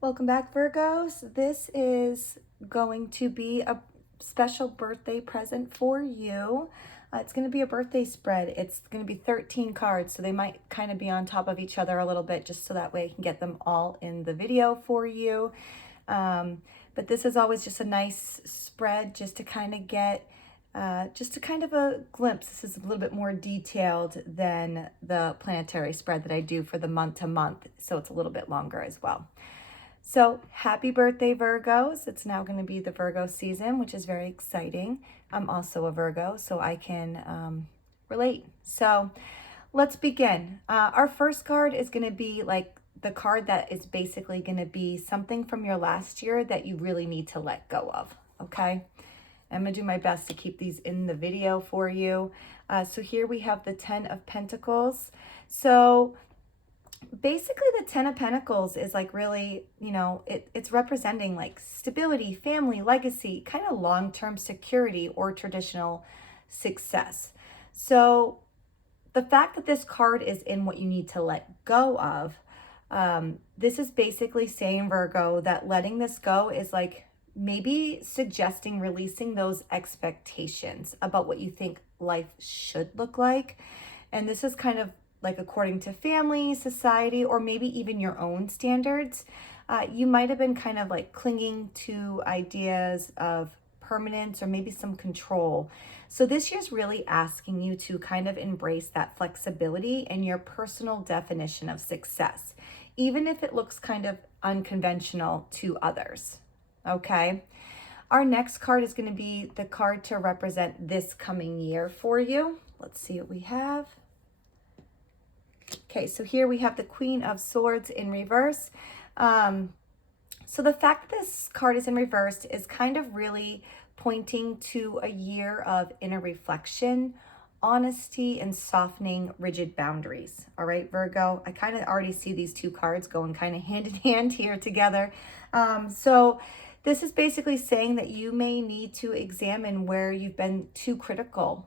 Welcome back, Virgos. This is going to be a special birthday present for you. It's going to be a birthday spread. It's going to be 13 cards, so they might kind of be on top of each other a little bit, just so that way I can get them all in the video for you. But this is always just a nice spread just to kind of get just a kind of a glimpse. This is a little bit more detailed than the planetary spread that I do for the month to month, so it's a little bit longer as well. So happy birthday, Virgos. It's now going to be the Virgo season, which is very exciting. I'm also a Virgo, so I can relate. So let's begin. Our first card is going to be like the card that is basically going to be something from your last year that you really need to let go of, okay? I'm going to do my best to keep these in the video for you. So here we have the 10 of Pentacles. So basically the 10 of Pentacles is like really, it's representing like stability, family, legacy, kind of long-term security or traditional success. So the fact that this card is in what you need to let go of, this is basically saying, Virgo, that letting this go is like maybe suggesting releasing those expectations about what you think life should look like. And this is kind of like according to family, society, or maybe even your own standards. You might have been kind of like clinging to ideas of permanence or maybe some control. So this year's really asking you to kind of embrace that flexibility and your personal definition of success, even if it looks kind of unconventional to others. Okay. Our next card is going to be the card to represent this coming year for you. Let's see what we have. Okay, so here we have the Queen of Swords in reverse. So the fact that this card is in reverse is kind of really pointing to a year of inner reflection, honesty, and softening rigid boundaries. All right, Virgo, I kind of already see these two cards going kind of hand in hand here together. So this is basically saying that you may need to examine where you've been too critical.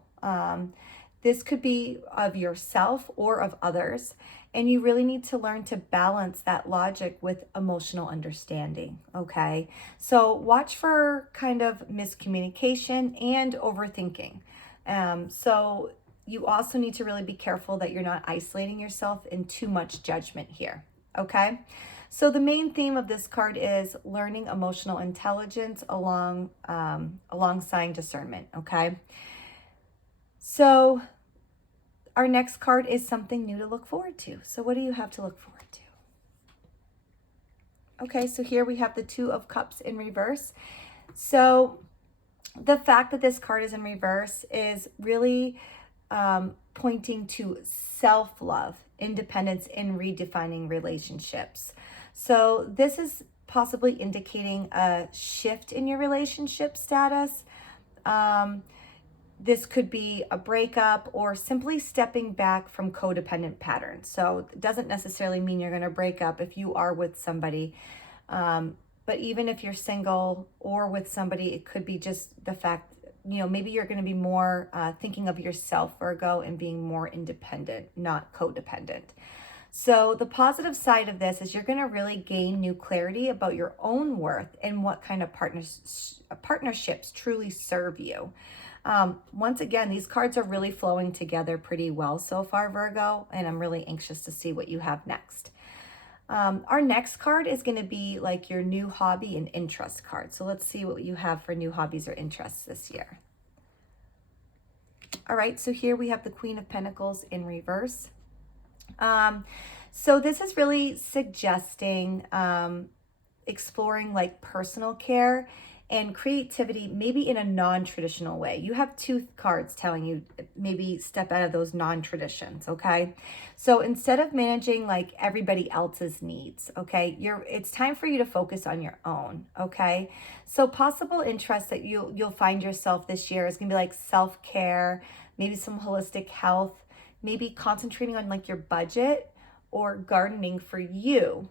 This could be of yourself or of others, and you really need to learn to balance that logic with emotional understanding, okay? So watch for kind of miscommunication and overthinking. So you also need to really be careful that you're not isolating yourself in too much judgment here, okay? So the main theme of this card is learning emotional intelligence alongside discernment, okay? So our next card is something new to look forward to. So what do you have to look forward to? Okay, so here we have the Two of Cups in reverse. So the fact that this card is in reverse is really pointing to self-love, independence, and redefining relationships. So this is possibly indicating a shift in your relationship status. This could be a breakup or simply stepping back from codependent patterns. So it doesn't necessarily mean you're going to break up if you are with somebody. But even if you're single or with somebody, it could be just the fact, maybe you're going to be more thinking of yourself, Virgo, and being more independent, not codependent. So the positive side of this is you're going to really gain new clarity about your own worth and what kind of partnerships truly serve you. Once again, these cards are really flowing together pretty well so far, Virgo, and I'm really anxious to see what you have next. Our next card is going to be like your new hobby and interest card. So let's see what you have for new hobbies or interests this year. All right, so here we have the Queen of Pentacles in reverse. So this is really suggesting exploring like personal care and creativity, maybe in a non-traditional way. You have two cards telling you maybe step out of those non-traditions, okay? So instead of managing like everybody else's needs, okay, it's time for you to focus on your own, okay? So possible interests that you'll find yourself this year is gonna be like self-care, maybe some holistic health, maybe concentrating on like your budget or gardening for you.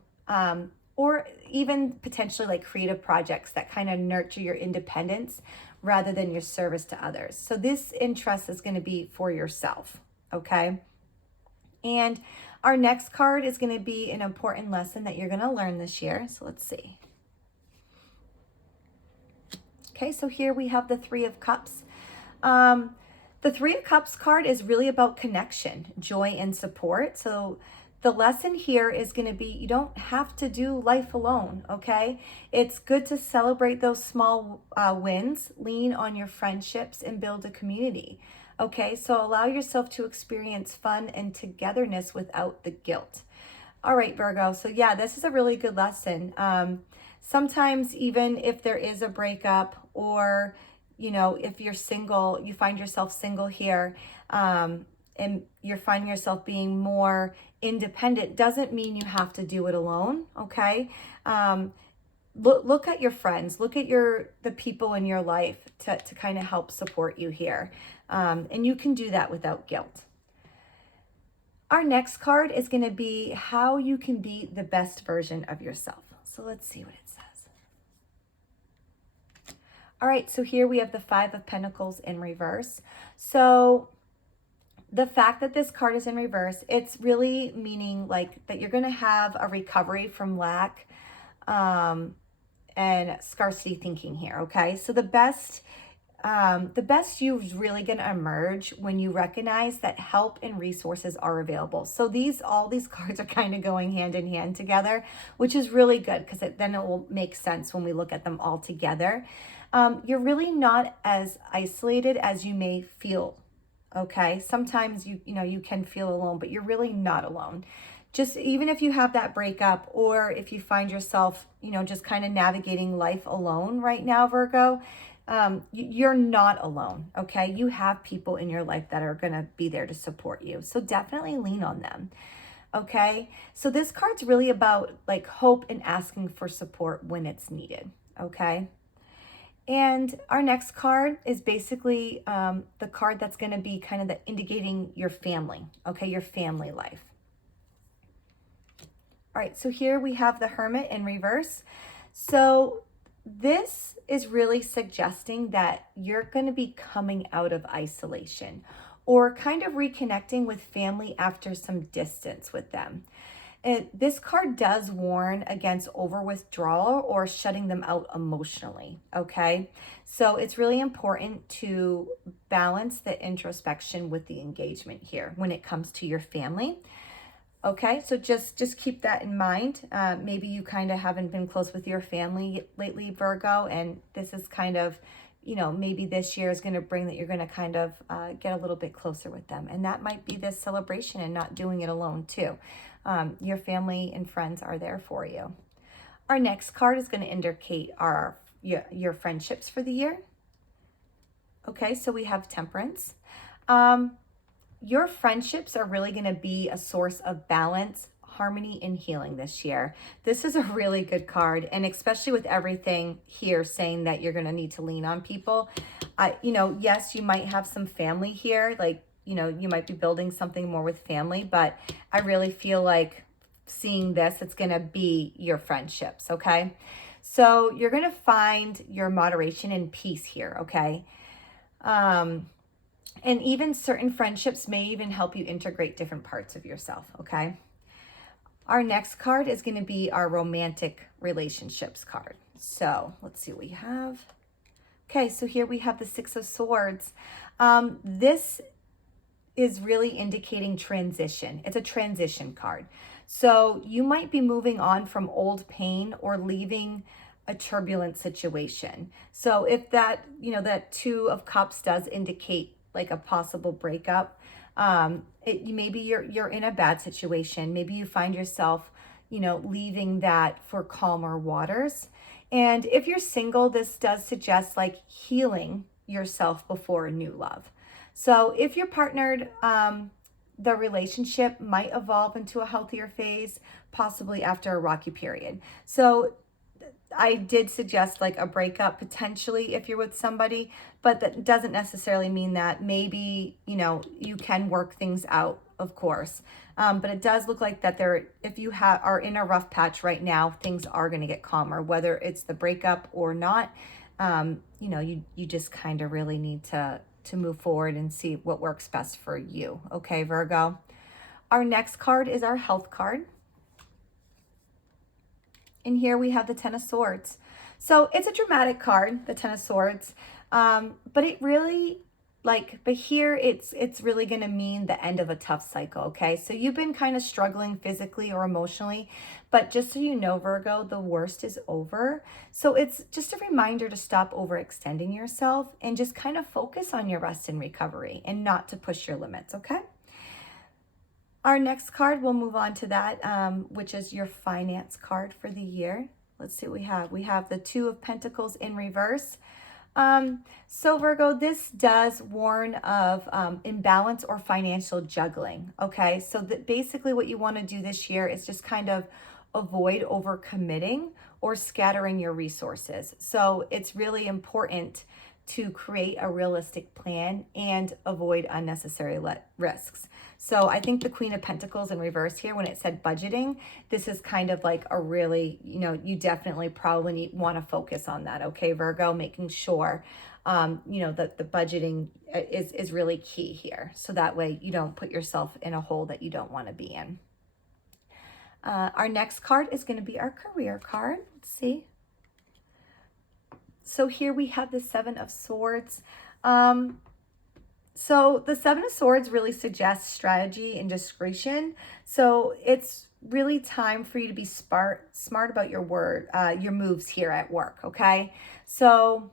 Or even potentially like creative projects that kind of nurture your independence rather than your service to others. So this interest is going to be for yourself, okay? And Our next card is going to be an important lesson that you're going to learn this year. So let's see. Okay, so here we have the Three of Cups. The Three of Cups card is really about connection, joy, and support. So the lesson here is going to be you don't have to do life alone, okay? It's good to celebrate those small wins, lean on your friendships, and build a community, okay? So allow yourself to experience fun and togetherness without the guilt. All right, Virgo. So yeah, this is a really good lesson. Sometimes even if there is a breakup or, you know, if you're single, you find yourself single here, and you're finding yourself being more independent, doesn't mean you have to do it alone, okay? Look at your friends, look at the people in your life to kind of help support you here. And you can do that without guilt. Our next card is going to be how you can be the best version of yourself. So let's see what it says. All right, so here we have the Five of Pentacles in reverse. So the fact that this card is in reverse, it's really meaning like that you're going to have a recovery from lack and scarcity thinking here, okay? So the best you is really going to emerge when you recognize that help and resources are available. So all these cards are kind of going hand in hand together, which is really good because then it will make sense when we look at them all together. You're really not as isolated as you may feel. Okay, sometimes you can feel alone, but you're really not alone. Just even if you have that breakup, or if you find yourself, just kind of navigating life alone right now, Virgo, you're not alone, okay? You have people in your life that are going to be there to support you. So definitely lean on them, okay? So this card's really about like hope and asking for support when it's needed, okay? And our next card is basically the card that's going to be kind of indicating your family, okay? Your family life. All right, so here we have the Hermit in reverse. So this is really suggesting that you're going to be coming out of isolation or kind of reconnecting with family after some distance with them. This card does warn against over withdrawal or shutting them out emotionally, okay? So it's really important to balance the introspection with the engagement here when it comes to your family. Okay, so just keep that in mind. Maybe you kind of haven't been close with your family lately, Virgo, and this is kind of, maybe this year is going to bring that you're going to kind of get a little bit closer with them. And that might be this celebration and not doing it alone too. Your family and friends are there for you. Our next card is going to indicate your friendships for the year. Okay, so we have Temperance. Your friendships are really going to be a source of balance, harmony, and healing this year. This is a really good card, and especially with everything here saying that you're going to need to lean on people. Yes, you might have some family here, like, you might be building something more with family, but I really feel like seeing this, it's going to be your friendships, okay? So you're going to find your moderation and peace here, okay? And even certain friendships may even help you integrate different parts of yourself, okay? Our next card is going to be our romantic relationships card. So let's see what we have. Okay, so here we have the Six of Swords. This is really indicating transition. It's a transition card. So you might be moving on from old pain or leaving a turbulent situation. So if that, that Two of Cups does indicate like a possible breakup, maybe you're in a bad situation. Maybe you find yourself, leaving that for calmer waters. And if you're single, this does suggest like healing yourself before a new love. So if you're partnered, the relationship might evolve into a healthier phase, possibly after a rocky period. So I did suggest like a breakup potentially if you're with somebody, but that doesn't necessarily mean that. Maybe, you can work things out, of course. But it does look like that if you are in a rough patch right now, things are going to get calmer, whether it's the breakup or not. You just kind of really need to move forward and see what works best for you. Okay, Virgo. Our next card is our health card. And here we have the Ten of Swords. So it's a dramatic card, the Ten of Swords. But it really, but here it's really going to mean the end of a tough cycle, okay? So you've been kind of struggling physically or emotionally, but just so you know, Virgo, the worst is over. So it's just a reminder to stop overextending yourself and just kind of focus on your rest and recovery and not to push your limits, okay? Our next card, we'll move on to that, which is your finance card for the year. Let's see what we have. We have the Two of Pentacles in reverse. So Virgo, this does warn of imbalance or financial juggling, okay? So that basically what you want to do this year is just kind of avoid overcommitting or scattering your resources. So it's really important to create a realistic plan and avoid unnecessary risks. So I think the Queen of Pentacles in reverse here, when it said budgeting, this is kind of like a really, you definitely probably want to focus on that, okay, Virgo, making sure, that the budgeting is really key here. So that way you don't put yourself in a hole that you don't want to be in. Our next card is going to be our career card. Let's see. So here we have the Seven of Swords. So the Seven of Swords really suggests strategy and discretion. So it's really time for you to be smart about your moves here at work, okay? So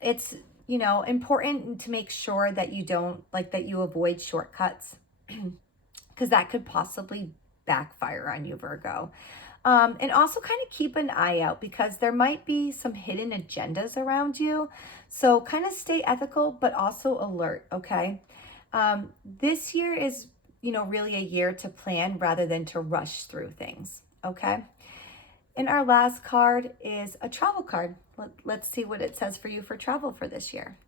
it's, important to make sure that you don't, that you avoid shortcuts because that could possibly backfire on you, Virgo. And also kind of keep an eye out because there might be some hidden agendas around you. So kind of stay ethical, but also alert, okay? This year is, really a year to plan rather than to rush through things, okay? And our last card is a travel card. Let's see what it says for you for travel for this year.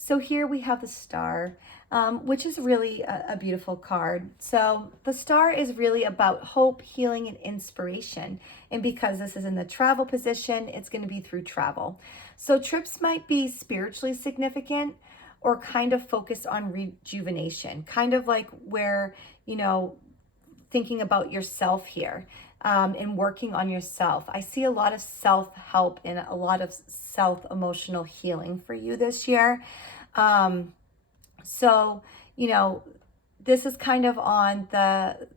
So here we have the Star, which is really a beautiful card. So the Star is really about hope, healing, and inspiration. And because this is in the travel position, it's going to be through travel. So trips might be spiritually significant or kind of focused on rejuvenation, kind of like where, thinking about yourself here. And working on yourself. I see a lot of self-help and a lot of self-emotional healing for you this year. So, this is kind of on the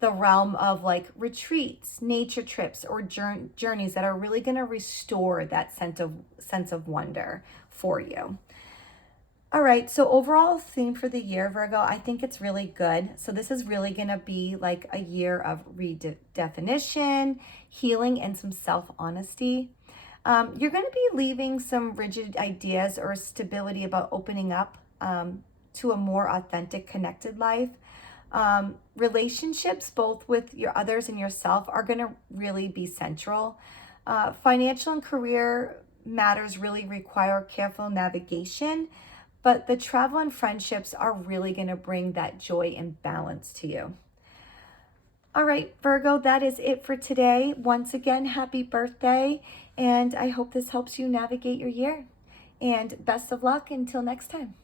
realm of retreats, nature trips, or journeys that are really going to restore that sense of wonder for you. All right, so overall theme for the year, Virgo, I think it's really good. So this is really going to be like a year of redefinition, healing, and some self-honesty. You're going to be leaving some rigid ideas or stability about opening up to a more authentic, connected life. Relationships, both with your others and yourself, are going to really be central. Financial and career matters really require careful navigation. But the travel and friendships are really going to bring that joy and balance to you. All right, Virgo, that is it for today. Once again, happy birthday. And I hope this helps you navigate your year. And best of luck until next time.